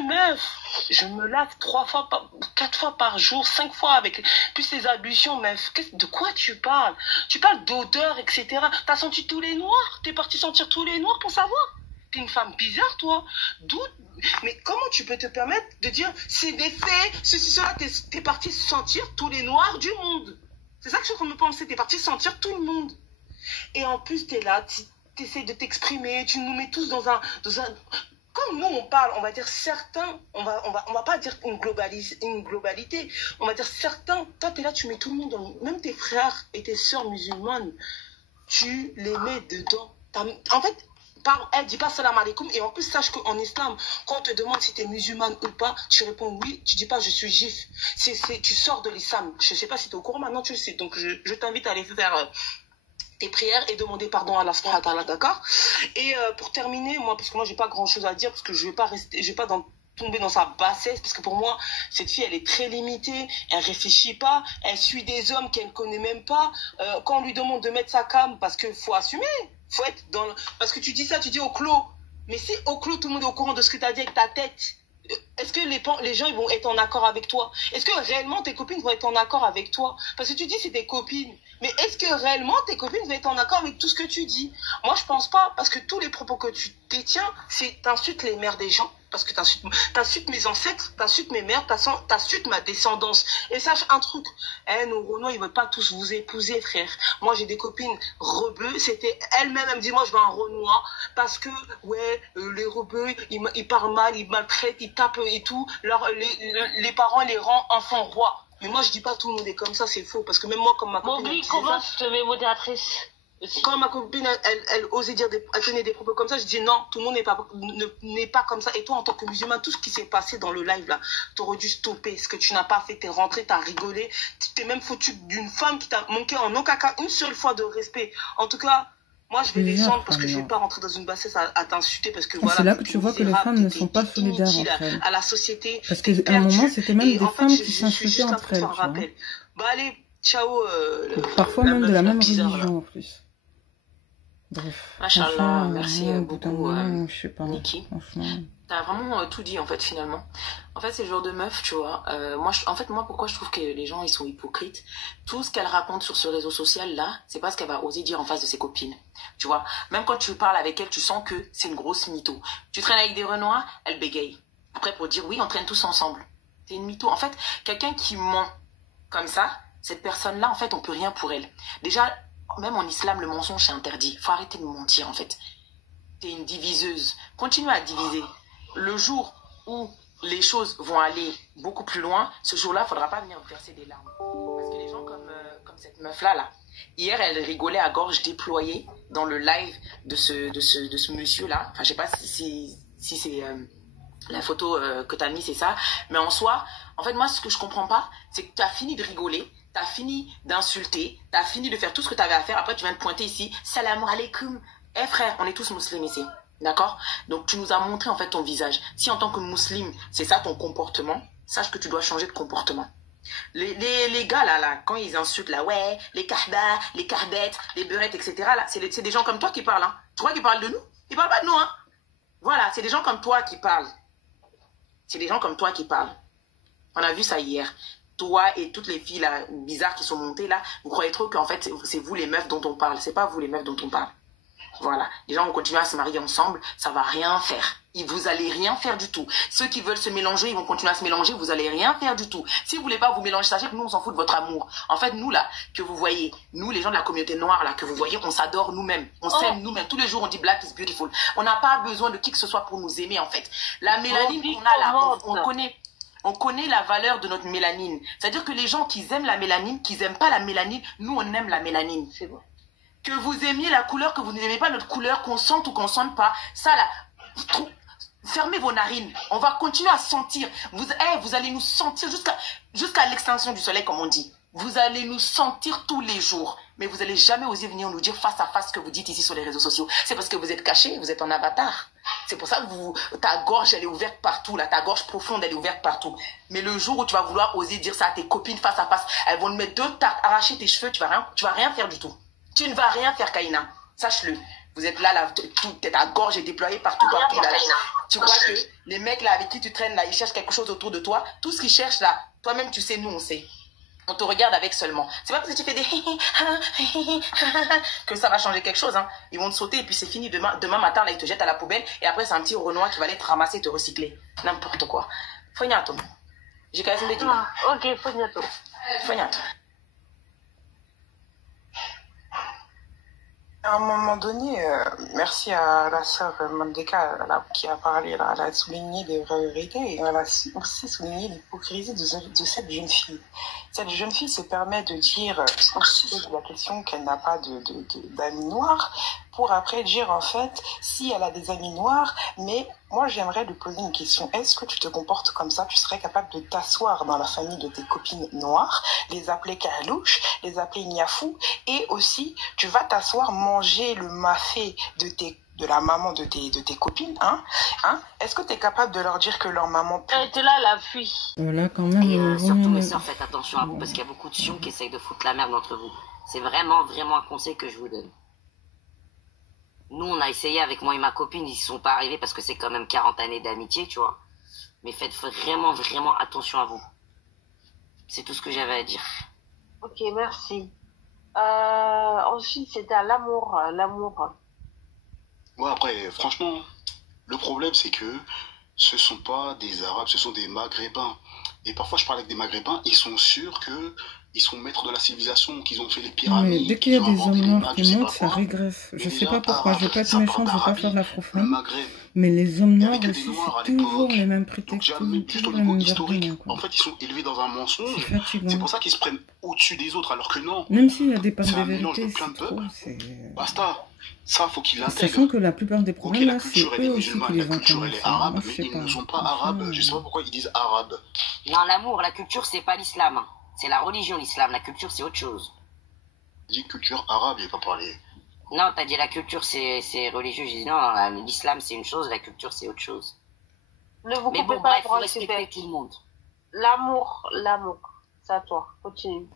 Meuf, je me lave 4 fois par jour, 5 fois avec plus les ablutions, meuf. De quoi tu parles? Tu parles d'odeur, etc. T'as senti tous les noirs? T'es parti sentir tous les noirs pour savoir? T'es une femme bizarre, toi. Mais comment tu peux te permettre de dire c'est des faits, ceci, cela? T'es parti sentir tous les noirs du monde. C'est ça que je suis en train de me penser. T'es parti sentir tout le monde. Et en plus, t'es là, t'essaies de t'exprimer, tu nous mets tous dans un... Comme nous, on parle, on va dire certains, on va pas dire une globalité, on va dire certains, toi, t'es là, tu mets tout le monde dans... Même tes frères et tes sœurs musulmanes, tu les mets dedans. En fait, elle dit pas salam alaikum, et en plus, sache qu'en islam, quand on te demande si t'es musulmane ou pas, tu réponds oui, tu dis pas je suis juif. Tu sors de l'islam. Je sais pas si t'es au courant, maintenant tu le sais. Donc, je t'invite à aller faire... tes prières et demander pardon à Allah subhanahu wa ta'ala, d'accord? Et pour terminer, moi, parce que moi j'ai pas grand chose à dire, parce que je vais pas tomber dans sa bassesse, parce que pour moi cette fille elle est très limitée, elle réfléchit pas, elle suit des hommes qu'elle ne connaît même pas. Quand on lui demande de mettre sa cam, parce que faut assumer, faut être dans parce que tu dis ça, tu dis au clos, mais si au clos tout le monde est au courant de ce que tu as dit avec ta tête, est-ce que les gens ils vont être en accord avec toi? Est-ce que réellement tes copines vont être en accord avec toi? Parce que tu dis c'est tes copines, mais est-ce que réellement tes copines vont être en accord avec tout ce que tu dis? Moi je pense pas, parce que tous les propos que tu détiens, c'est t'insultes les mères des gens, parce que t'insultes mes ancêtres, t'insultes mes mères, t'insultes ma descendance. Et sache un truc, nos Renois ils veulent pas tous vous épouser, frère. Moi j'ai des copines rebeux, c'était elle-même, elle me dit moi je veux un Renoir, parce que ouais, les rebeux ils parlent mal, ils maltraitent, ils tapent et tout, les parents les rendent enfants rois. Mais moi je dis pas tout le monde est comme ça, c'est faux, parce que même moi comme ma copine... Mowgli, comment je te mets modératrice? Quand ma copine, elle osait dire, elle tenait des propos comme ça, je dis non, tout le monde n'est pas comme ça. Et toi, en tant que musulman, tout ce qui s'est passé dans le live là, t'aurais dû stopper. Ce que tu n'as pas fait, t'es rentré, t'as rigolé, tu t'es même foutu d'une femme qui t'a manqué en aucun cas une seule fois de respect. En tout cas, moi je vais descendre parce que je vais pas rentrer dans une bassesse à t'insulter, parce que voilà. C'est là que tu vois que les femmes ne sont pas solidaires entre elles. À la société. Parce qu'à un moment, c'était même des femmes qui s'insultaient entre elles. Bah allez, ciao. Parfois même de la même religion en plus. Bref. Machallah, merci beaucoup, je sais pas, Niki. Franchement. T'as vraiment tout dit en fait finalement. En fait c'est le genre de meuf, tu vois. Moi pourquoi je trouve que les gens ils sont hypocrites. Tout ce qu'elle raconte sur ce réseau social là, c'est pas ce qu'elle va oser dire en face de ses copines. Tu vois. Même quand tu parles avec elle, tu sens que c'est une grosse mytho. Tu traînes avec des Renois, elle bégaye. Après pour dire oui, on traîne tous ensemble. C'est une mytho. En fait, quelqu'un qui ment comme ça, cette personne là en fait on peut rien pour elle. Déjà. Même en islam, le mensonge, c'est interdit. Faut arrêter de mentir, en fait. T'es une diviseuse. Continue à diviser. Le jour où les choses vont aller beaucoup plus loin, ce jour-là, faudra pas venir verser des larmes. Parce que les gens comme cette meuf-là, là, hier, elle rigolait à gorge déployée dans le live de ce monsieur-là. Enfin, je sais pas si c'est la photo que t'as mis, c'est ça. Mais en soi, en fait, moi, ce que je comprends pas, c'est que t'as fini de rigoler. T'as fini d'insulter, t'as fini de faire tout ce que t'avais à faire. Après, tu viens de pointer ici. Salam alaikum. Eh frère, on est tous musulmans ici. D'accord? Donc, tu nous as montré en fait ton visage. Si en tant que musulman, c'est ça ton comportement, sache que tu dois changer de comportement. Les gars là, quand ils insultent là, ouais, les kahba, les carbettes, les beurettes, etc. là, c'est des gens comme toi qui parlent. Hein. Tu crois qu'ils parlent de nous? Ils parlent pas de nous, hein. Voilà, c'est des gens comme toi qui parlent. C'est des gens comme toi qui parlent. On a vu ça hier. Toi et toutes les filles là, bizarres qui sont montées là, vous croyez trop qu'en fait c'est vous les meufs dont on parle. C'est pas vous les meufs dont on parle. Voilà, les gens vont continuer à se marier ensemble, ça va rien faire. Vous allez rien faire du tout. Ceux qui veulent se mélanger, ils vont continuer à se mélanger, vous allez rien faire du tout. Si vous voulez pas vous mélanger, sachez que nous on s'en fout de votre amour. En fait, nous là, que vous voyez, nous les gens de la communauté noire là, que vous voyez, on s'adore nous-mêmes. On s'aime nous-mêmes. Tous les jours on dit Black is beautiful. On n'a pas besoin de qui que ce soit pour nous aimer en fait. La mélanine qu'on a là, on connaît la valeur de notre mélanine. C'est-à-dire que les gens qui aiment la mélanine, qui n'aiment pas la mélanine, nous, on aime la mélanine. C'est bon. Que vous aimiez la couleur, que vous n'aimez pas notre couleur, qu'on sente ou qu'on sente pas, ça là, fermez vos narines. On va continuer à sentir. Vous allez nous sentir jusqu'à l'extinction du soleil, comme on dit. Vous allez nous sentir tous les jours. Mais vous n'allez jamais oser venir nous dire face à face ce que vous dites ici sur les réseaux sociaux. C'est parce que vous êtes cachés, vous êtes en avatar. C'est pour ça que ta gorge, elle est ouverte partout. Là, ta gorge profonde, elle est ouverte partout. Mais le jour où tu vas vouloir oser dire ça à tes copines face à face, elles vont te mettre deux tartes, arracher tes cheveux, tu vas rien faire du tout. Tu ne vas rien faire, Kaina. Sache-le. Vous êtes là, ta gorge est déployée partout, là. Tu crois que les mecs là avec qui tu traînes là, ils cherchent quelque chose autour de toi. Tout ce qu'ils cherchent là, toi-même tu sais, nous on sait. On te regarde avec seulement. C'est pas parce que tu fais des que ça va changer quelque chose. Hein. Ils vont te sauter et puis c'est fini. Demain matin, là, ils te jettent à la poubelle. Et après, c'est un petit Renoir qui va aller te ramasser et te recycler. N'importe quoi. Fognato. J'ai quand même dit. Ok, fognato. Fognato. à un moment donné, merci à la sœur Mandeka qui a parlé, là, elle a souligné des vérités et elle a aussi souligné l'hypocrisie de cette jeune fille. Cette jeune fille se permet de dire la question qu'elle n'a pas d'amis noirs pour après dire en fait si elle a des amis noirs, mais moi j'aimerais lui poser une question. Est-ce que tu te comportes comme ça? Tu serais capable de t'asseoir dans la famille de tes copines noires, les appeler Carlouche, les appeler Niafou, et aussi tu vas t'asseoir manger le mafé de la maman de tes copines, hein? Est-ce que tu es capable de leur dire que leur maman... Elle était là, la fille. Voilà, quand même. Et surtout, mes soeurs, faites attention à vous, parce qu'il y a beaucoup de chiens qui essayent de foutre la merde entre vous. C'est vraiment, vraiment un conseil que je vous donne. Nous, on a essayé avec moi et ma copine, ils ne sont pas arrivés parce que c'est quand même 40 années d'amitié, tu vois. Mais faites vraiment, vraiment attention à vous. C'est tout ce que j'avais à dire. Ok, merci. Ensuite, c'était à l'amour. Ouais, après, franchement, le problème, c'est que ce sont pas des Arabes, ce sont des Maghrébins. Et parfois, je parle avec des Maghrébins, ils sont sûrs qu'ils sont maîtres de la civilisation, qu'ils ont fait les pyramides. Mais dès qu'il y a des hommes noirs qui montent, ça régresse. Je sais pas pourquoi, je vais pas être méchante, je vais pas faire l'afrophone. Mais les hommes noirs aussi, c'est toujours les mêmes prétextes, toujours les mêmes vergognes. En fait, ils sont élevés dans un mensonge. C'est pour ça qu'ils se prennent au-dessus des autres, alors que non. Même s'il y a des pannes de vérité, c'est trop, basta. Ça, faut qu'ils l'intègrent. Sachant que la plupart des problèmes, là, c'est eux aussi qui les la culture, elle est arabe, mais ils ne sont pas arabes. Je sais pas pourquoi ils disent arabe. Non, l'amour, la culture, c'est pas l'islam. C'est la religion, l'islam. La culture, c'est autre chose. J'ai dit culture arabe, il n'a pas parlé. Non, t'as dit la culture, c'est religieux. J'ai dit non, l'islam, c'est une chose, la culture, c'est autre chose. Ne vous mais bon, coupez pas, bref, faut respecter tout le monde. L'amour. C'est à toi. Continue.